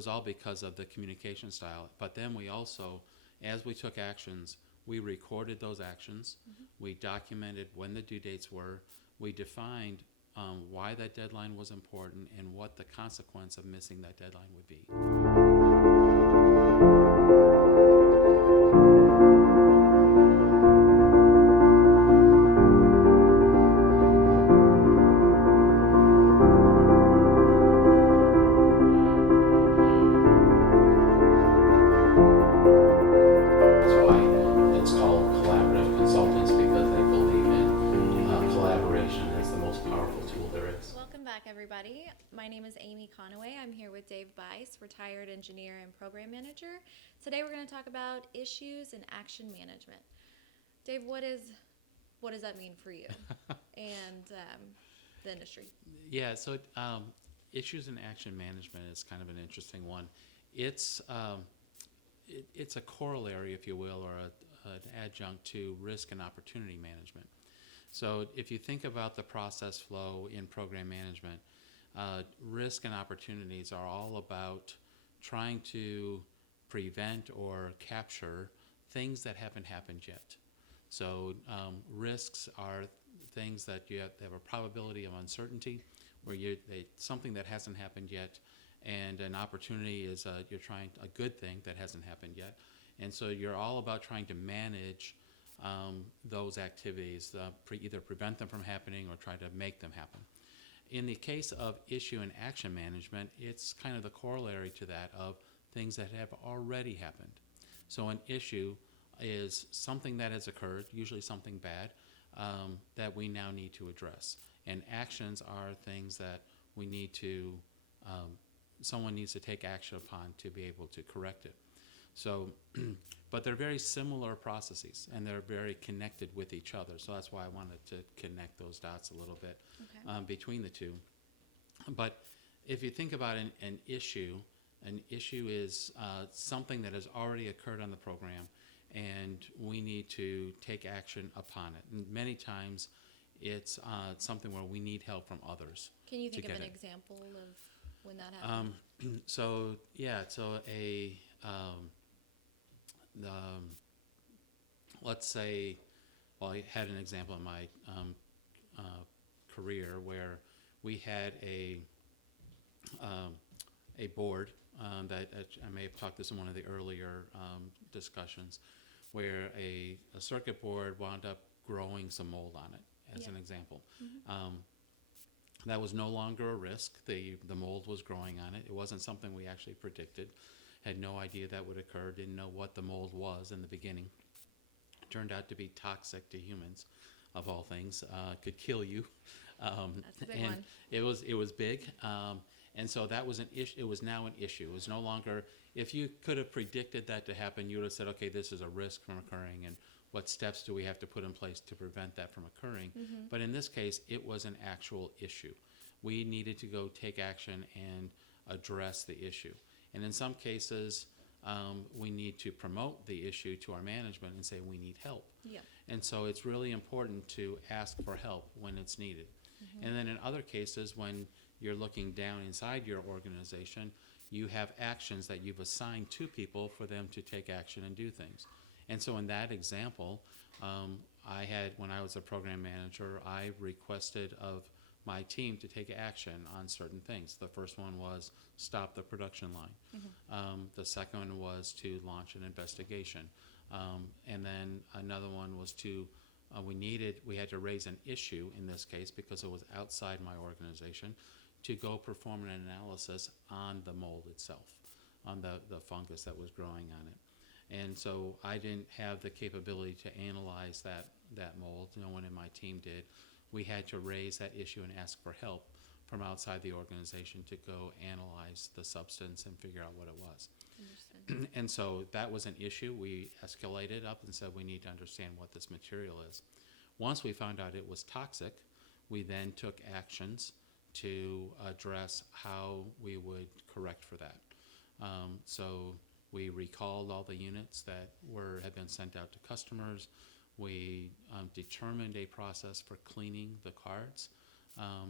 was all because of the communication style. But then we also, as we took actions, we recorded those actions. We documented when the due dates were. We defined why that deadline was important and what the consequence of missing that deadline would be. That's why it's called collaborative consultants, because they believe in collaboration as the most powerful tool there is. Welcome back, everybody. My name is Amy Conaway. I'm here with Dave Bice, retired engineer and program manager. Today we're going to talk about issues and action management. Dave, what does that mean for you and the industry? Yeah, so issues and action management is kind of an interesting one. It's a corollary, if you will, or an adjunct to risk and opportunity management. So if you think about the process flow in program management, risk and opportunities are all about trying to prevent or capture things that haven't happened yet. So risks are things that you have a probability of uncertainty, where something that hasn't happened yet, and an opportunity is you're trying a good thing that hasn't happened yet. And so you're all about trying to manage those activities, either prevent them from happening or try to make them happen. In the case of issue and action management, it's kind of the corollary to that of things that have already happened. So an issue is something that has occurred, usually something bad, that we now need to address. And actions are things that we need to, someone needs to take action upon to be able to correct it. So, but they're very similar processes, and they're very connected with each other. So that's why I wanted to connect those dots a little bit between the two. But if you think about an issue is something that has already occurred on the program, and we need to take action upon it. And many times it's something where we need help from others. Can you think of an example of when that happened? Let's say, well, I had an example in my career where we had a board that I may have talked this in one of the earlier discussions, where a circuit board wound up growing some mold on it, as an example. That was no longer a risk. The mold was growing on it. It wasn't something we actually predicted. Had no idea that would occur. Didn't know what the mold was in the beginning. Turned out to be toxic to humans, of all things. Could kill you. That's a big and one. It was big. And so that was an issue. It was now an issue. It was no longer, if you could have predicted that to happen, you would have said, okay, this is a risk from occurring, and what steps do we have to put in place to prevent that from occurring? But in this case, it was an actual issue. We needed to go take action and address the issue. And in some cases, we need to promote the issue to our management and say we need help. Yeah. And so it's really important to ask for help when it's needed. And then in other cases, when you're looking down inside your organization, you have actions that you've assigned to people for them to take action and do things. And so in that example, when I was a program manager, I requested of my team to take action on certain things. The first one was stop the production line. The second one was to launch an investigation. And then another one was to, we had to raise an issue in this case because it was outside my organization, to go perform an analysis on the mold itself, on the fungus that was growing on it. And so I didn't have the capability to analyze that mold. No one in my team did. We had to raise that issue and ask for help from outside the organization to go analyze the substance and figure out what it was. Understood. And so that was an issue. We escalated up and said we need to understand what this material is. Once we found out it was toxic, we then took actions to address how we would correct for that. So we recalled all the units that had been sent out to customers. We determined a process for cleaning the cards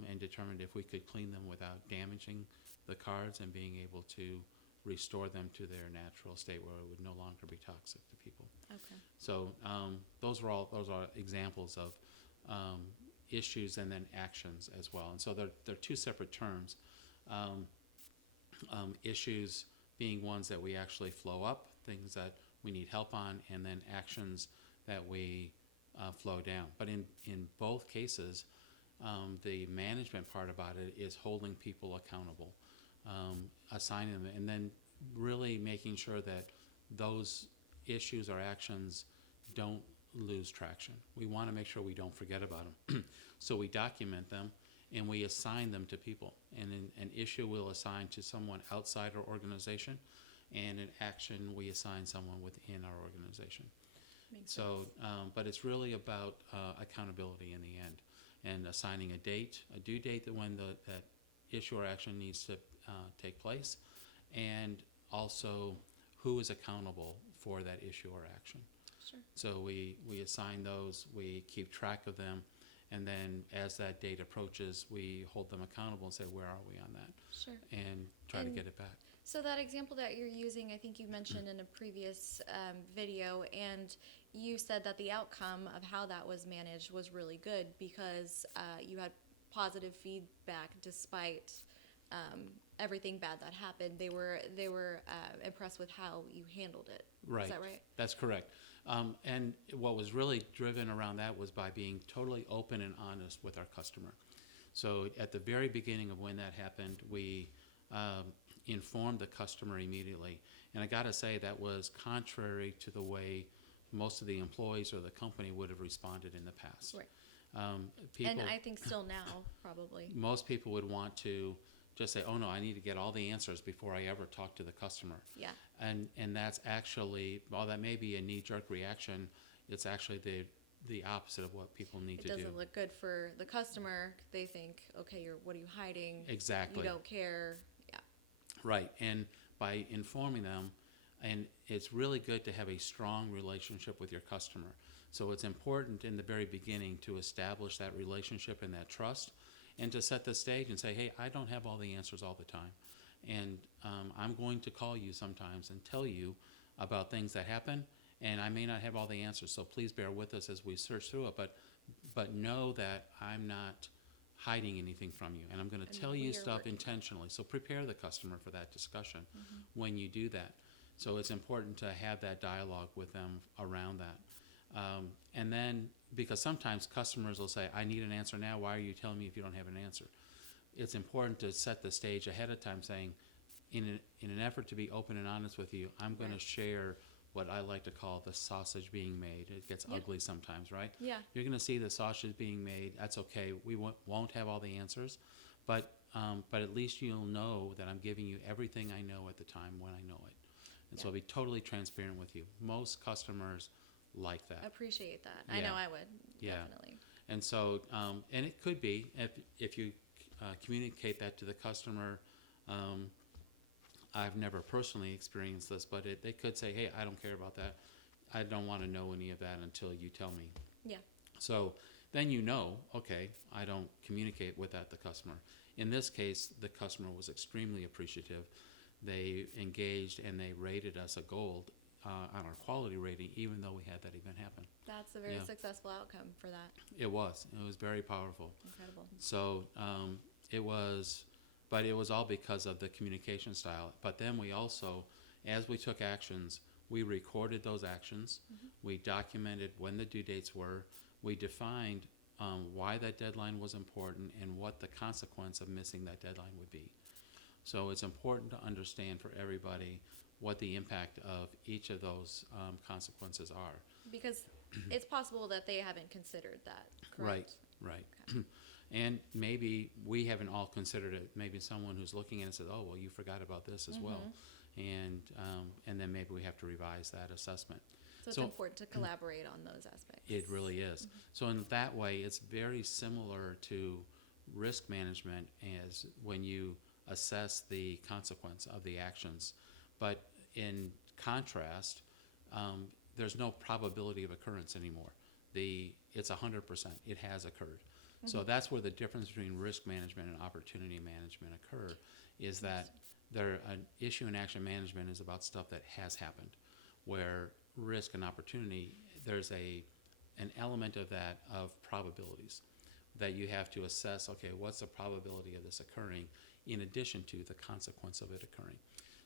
and determined if we could clean them without damaging the cards and being able to restore them to their natural state where it would no longer be toxic to people. Okay. So those are examples of issues and then actions as well. And so they're two separate terms. Issues being ones that we actually flow up, things that we need help on, and then actions that we flow down. But in both cases, the management part about it is holding people accountable, assigning them, and then really making sure that those issues or actions don't lose traction. We want to make sure we don't forget about them. So we document them and we assign them to people. And an issue we'll assign to someone outside our organization, and an action we assign someone within our organization. Makes So, sense. but it's really about accountability in the end, and assigning a due date that when that issue or action needs to take place, and also who is accountable for that issue or action. Sure. So we assign those, we keep track of them, and then as that date approaches, we hold them accountable and say, where are we on that? Sure. And try to And get it back. So that example that you're using, I think you mentioned in a previous video, and you said that the outcome of how that was managed was really good because you had positive feedback despite everything bad that happened. They were impressed with how you handled it. Right. Is that right? That's correct. And what was really driven around that was by being totally open and honest with our customer. So at the very beginning of when that happened, we informed the customer immediately. And I got to say that was contrary to the way most of the employees or the company would have responded in the past. Right. People, And I think still now, probably. most people would want to just say, oh no, I need to get all the answers before I ever talk to the customer. Yeah. And that's actually, while that may be a knee-jerk reaction, it's actually the opposite of what people need It to do. doesn't look good for the customer. They think, okay, what are you hiding? Exactly. You don't care. Yeah. Right. And by informing them, and it's really good to have a strong relationship with your customer. So it's important in the very beginning to establish that relationship and that trust, and to set the stage and say, hey, I don't have all the answers all the time. And I'm going to call you sometimes and tell you about things that happen, and I may not have all the answers, so please bear with us as we search through it, but know that I'm not hiding anything from you, and I'm going to And tell we you are stuff working. intentionally. So prepare the customer for that discussion when you do that. So it's important to have that dialogue with them around that. And then, because sometimes customers will say, I need an answer now, why are you telling me if you don't have an answer? It's important to set the stage ahead of time, saying, in an effort to be open and honest with you, I'm going Right. to share what I like to call the sausage being made. It gets Yeah. ugly sometimes, right? Yeah. You're going to see the sausage being made. That's okay. We won't have all the answers, but at least you'll know that I'm giving you everything I know at the time when I know it. And so I'll be totally transparent with you. Most customers like that. Appreciate that. I Yeah. know I would. Yeah. Definitely. And so, and it could be, if you communicate that to the customer, I've never personally experienced this, but they could say, hey, I don't care about that. I don't want to know any of that until you tell me. Yeah. So then you know, okay, I don't communicate with the customer. In this case, the customer was extremely appreciative. They engaged and they rated us a gold on our quality rating, even though we had that event happen. That's a very Yeah. successful outcome for that. It was very powerful. Incredible. So it was all because of the communication style. But then we also, as we took actions, we recorded those actions. We documented when the due dates were. We defined why that deadline was important and what the consequence of missing that deadline would be. So it's important to understand for everybody what the impact of each of those consequences are. Because it's possible that they haven't considered that. Correct? Right. And maybe we haven't all considered it. Maybe someone who's looking at it says, oh, well, you forgot about this as well. And then maybe we have to revise that assessment. So it's important to collaborate on those aspects. It really is. So in that way, it's very similar to risk management as when you assess the consequence of the actions. But in contrast, there's no probability of occurrence anymore. It's 100%. It has occurred. So that's where the difference between risk management and opportunity management occur, is that an issue and action management is about stuff that has happened, where risk and opportunity, there's an element of that of probabilities that you have to assess. Okay, what's the probability of this occurring in addition to the consequence of it occurring?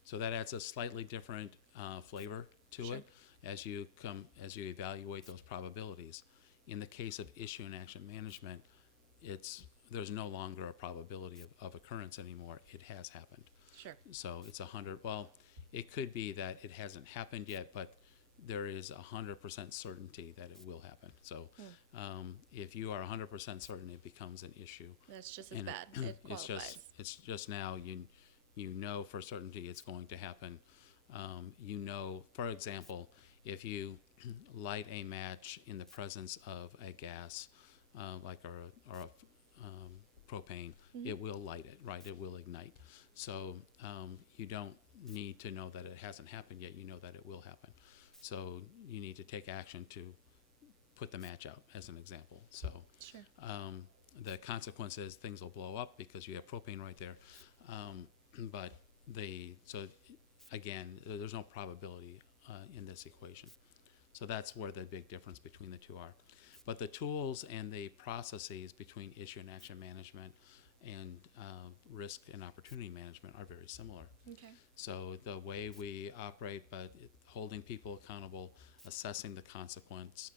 So that adds a slightly different flavor to Sure. it as you evaluate those probabilities. In the case of issue and action management, there's no longer a probability of occurrence anymore. It has happened. Sure. So it's 100. Well, it could be that it hasn't happened yet, but there is 100% certainty that it will happen. So if you are 100% certain, it becomes an issue. That's just as And bad. It it's qualifies. just now you know for certainty it's going to happen. You know, for example, if you light a match in the presence of a gas, like or propane, it will light it, right? It will ignite. So you don't need to know that it hasn't happened yet. You know that it will happen. So you need to take action to put the match out, as an example. So Sure. the consequence is things will blow up because you have propane right there. But so again, there's no probability in this equation. So that's where the big difference between the two are. But the tools and the processes between issue and action management and risk and opportunity management are very similar. Okay. So the way we operate, but holding people accountable, assessing the consequence,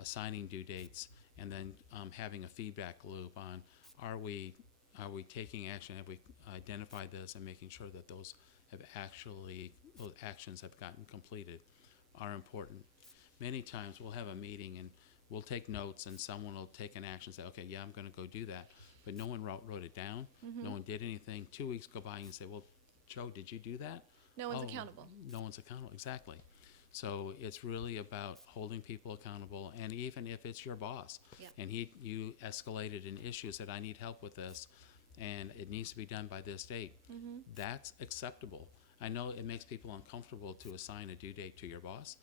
assigning due dates, and then having a feedback loop on are we taking action? Have we identified this and making sure that those actions have gotten completed are important. Many times we'll have a meeting and we'll take notes and someone will take an action and say, okay, yeah, I'm going to go do that. But no one wrote it down. No one did anything. 2 weeks go by and you say, well, Joe, did you do that? No one's accountable. No one's accountable, exactly. So it's really about holding people accountable, and even if it's your boss, Yeah. and you escalated an issue, said, I need help with this, and it needs to be done by this date, that's acceptable. I know it makes people uncomfortable to assign a due date to your boss.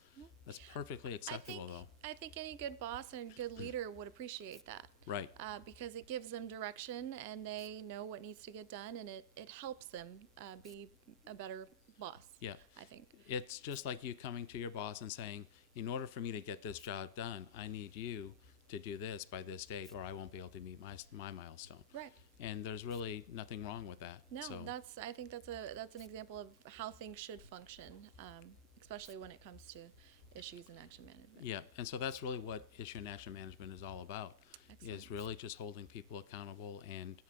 That's perfectly acceptable, though. I think any good boss and good leader would appreciate that. Right. Because it gives them direction and they know what needs to get done, and it helps them be a better boss. Yeah. I think. It's just like you coming to your boss and saying, in order for me to get this job done, I need you to do this by this date, or I won't be able to meet my milestone. Right. And there's really nothing wrong with that. No, So, I think that's an example of how things should function, especially when it comes to issues and action management. yeah, and so that's really what issue and action management is all about. Excellent. Is really just holding people accountable and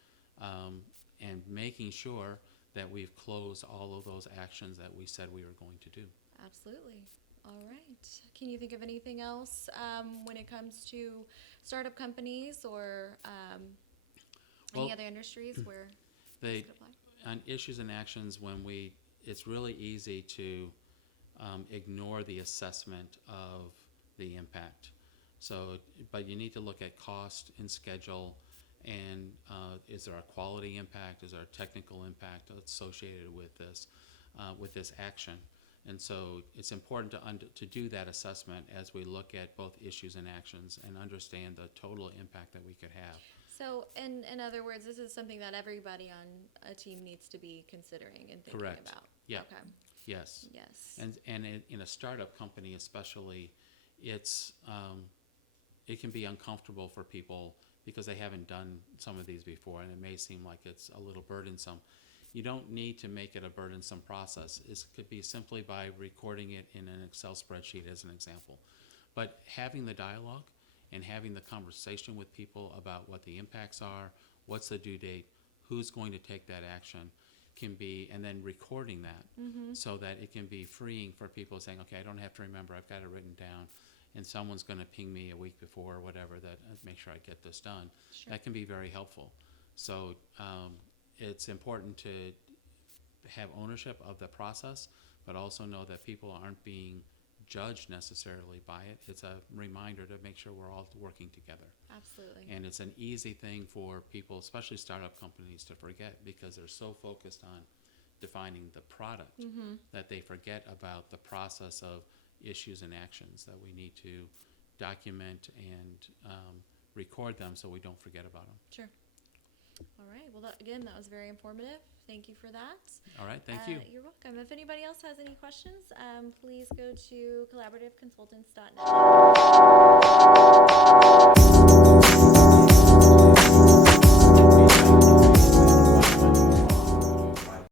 making sure that we've closed all of those actions that we said we were going to do. Absolutely. All right. Can you think of anything else when it comes to startup companies or any Well, other industries where They this could apply? on issues and actions it's really easy to ignore the assessment of the impact. So, but you need to look at cost and schedule, and is there a quality impact? Is there a technical impact associated with this action? And so it's important to do that assessment as we look at both issues and actions and understand the total impact that we could have. So, in other words, this is something that everybody on a team needs to be considering and thinking Correct. about. Yeah. Okay. Yes. Yes. And in a startup company especially, it can be uncomfortable for people because they haven't done some of these before, and it may seem like it's a little burdensome. You don't need to make it a burdensome process. It could be simply by recording it in an Excel spreadsheet as an example. But having the dialogue and having the conversation with people about what the impacts are, what's the due date, who's going to take that action, can be, and then recording that so that it can be freeing for people saying, okay, I don't have to remember, I've got it written down, and someone's going to ping me a week before or whatever that make sure I get this done. Sure. That can be very helpful. So it's important to have ownership of the process, but also know that people aren't being judged necessarily by it. It's a reminder to make sure we're all working together. Absolutely. And it's an easy thing for people, especially startup companies, to forget because they're so focused on defining the product that they forget about the process of issues and actions that we need to document and record them so we don't forget about them. Sure. All right. Well, again, that was very informative. Thank you for that. All right, thank you. You're welcome. If anybody else has any questions, please go to collaborativeconsultants.net.